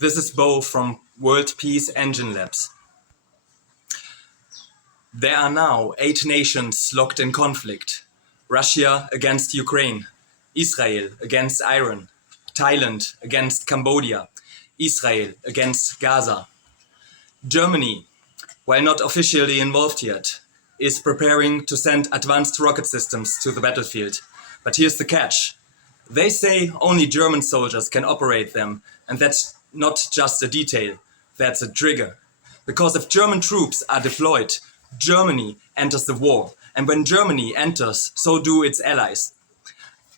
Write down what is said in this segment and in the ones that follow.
This is Bo from World Peace Engine Labs. There are now 8 nations locked in conflict. Russia against Ukraine, Israel against Iran, Thailand against Cambodia, Israel against Gaza. Germany, while not officially involved yet, is preparing to send advanced rocket systems to the battlefield. But here's the catch. They say only German soldiers can operate them, and that's not just a detail, that's a trigger. Because if German troops are deployed, Germany enters the war, and when Germany enters, so do its allies.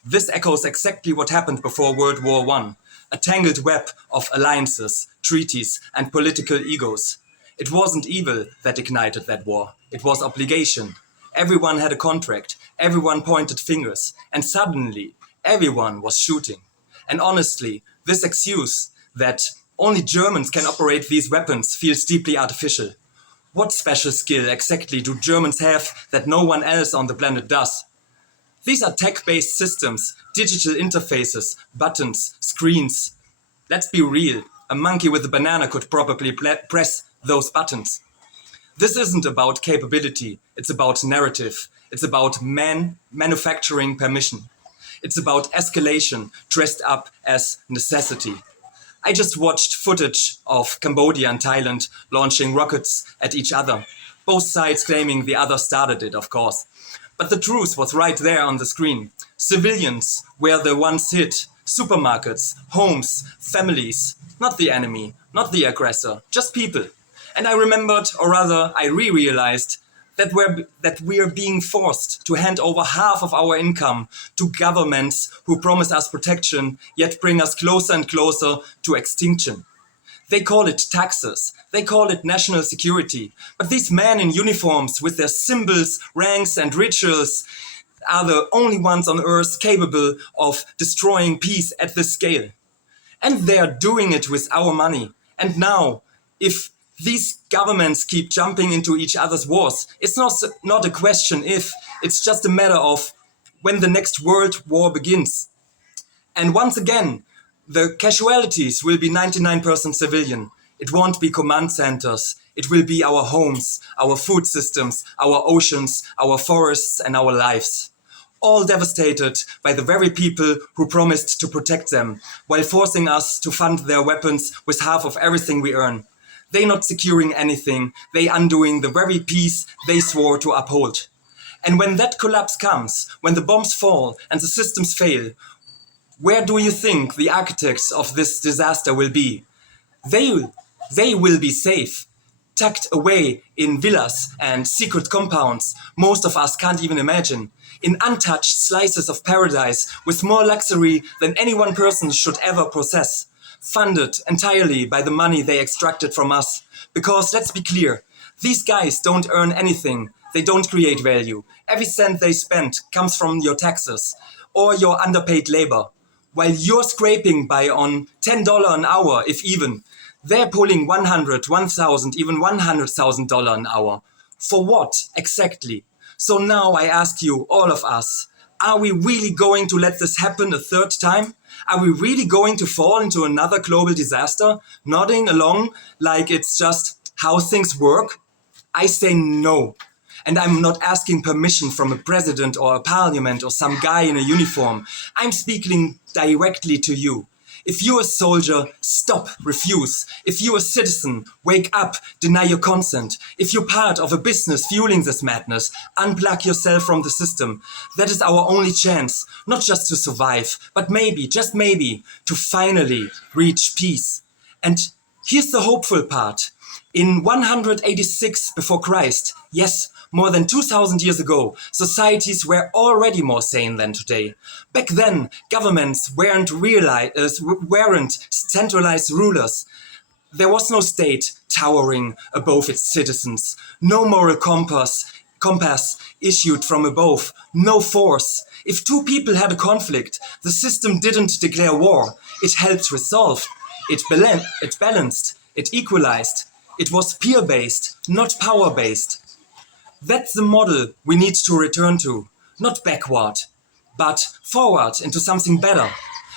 This echoes exactly what happened before World War I, a tangled web of alliances, treaties, and political egos. It wasn't evil that ignited that war, it was obligation. Everyone had a contract, everyone pointed fingers, and suddenly everyone was shooting. And honestly, this excuse that only Germans can operate these weapons feels deeply artificial. What special skill exactly do Germans have that no one else on the planet does? These are tech-based systems, digital interfaces, buttons, screens. Let's be real, a monkey with a banana could probably press those buttons. This isn't about capability, it's about narrative. It's about manufacturing permission. It's about escalation dressed up as necessity. I just watched footage of Cambodia and Thailand launching rockets at each other, both sides claiming the other started it, of course. But the truth was right there on the screen. Civilians were the ones hit. Supermarkets, homes, families. Not the enemy, not the aggressor, just people. And I remembered, or rather I realized, that we are being forced to hand over half of our income to governments who promise us protection, yet bring us closer and closer to extinction. They call it taxes, they call it national security, but these men in uniforms with their symbols, ranks and rituals are the only ones on earth capable of destroying peace at this scale. And they are doing it with our money. And now, if these governments keep jumping into each other's wars, it's not a question if, it's just a matter of when the next world war begins. And once again, the casualties will be 99% civilian. It won't be command centers. It will be our homes, our food systems, our oceans, our forests and our lives. All devastated by the very people who promised to protect them, while forcing us to fund their weapons with half of everything we earn. They not securing anything, they undoing the very peace they swore to uphold. And when that collapse comes, when the bombs fall and the systems fail, where do you think the architects of this disaster will be? They will be safe, tucked away in villas and secret compounds most of us can't even imagine, in untouched slices of paradise with more luxury than any one person should ever possess, funded entirely by the money they extracted from us. Because let's be clear, these guys don't earn anything, they don't create value. Every cent they spend comes from your taxes or your underpaid labor. While you're scraping by on $10 an hour, if even, they're pulling $100, $1,000, even $100,000 an hour. For what exactly? So now I ask you, all of us, are we really going to let this happen a third time? Are we really going to fall into another global disaster, nodding along like it's just how things work? I say no. And I'm not asking permission from a president or a parliament or some guy in a uniform. I'm speaking directly to you. If you're a soldier, stop, refuse. If you're a citizen, wake up, deny your consent. If you're part of a business fueling this madness, unplug yourself from the system. That is our only chance, not just to survive, but maybe, just maybe, to finally reach peace. And here's the hopeful part. In 186 before Christ, yes, more than 2,000 years ago, societies were already more sane than today. Back then, governments weren't centralized rulers. There was no state towering above its citizens, no moral compass issued from above, no force. If two people had a conflict, the system didn't declare war. It helped resolve. It balanced. It equalized. It was peer-based, not power-based. That's the model we need to return to, not backward, but forward into something better.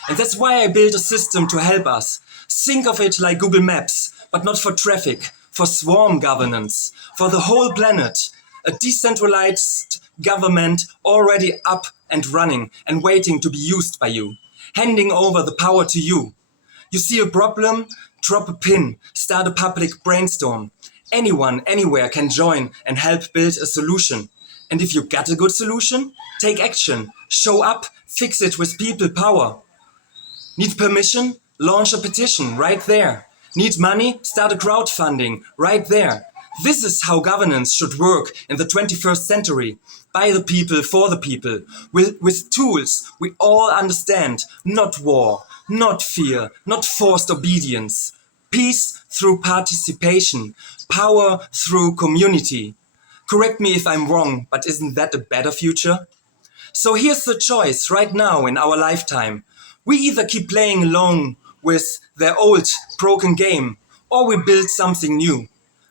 And that's why I built a system to help us. Think of it like Google Maps, but not for traffic, for swarm governance, for the whole planet. A decentralized government already up and running and waiting to be used by you, handing over the power to you. You see a problem? Drop a pin, start a public brainstorm. Anyone, anywhere can join and help build a solution. And if you got a good solution, take action, show up, fix it with people power. Need permission? Launch a petition right there. Need money? Start a crowdfunding right there. This is how governance should work in the 21st century. By the people, for the people, with tools we all understand. Not war, not fear, not forced obedience. Peace through participation, power through community. Correct me if I'm wrong, but isn't that a better future? So here's the choice right now in our lifetime. We either keep playing along with their old broken game, or we build something new.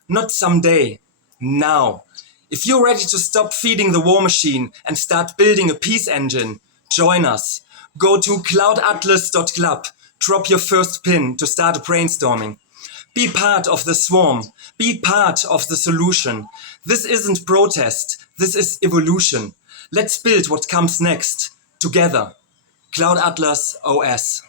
Not someday, now. If you're ready to stop feeding the war machine and start building a peace engine, join us. Go to cloudatlas.club, drop your first pin to start a brainstorming. Be part of the swarm, be part of the solution. This isn't protest, this is evolution. Let's build what comes next, together. Cloud Atlas OS.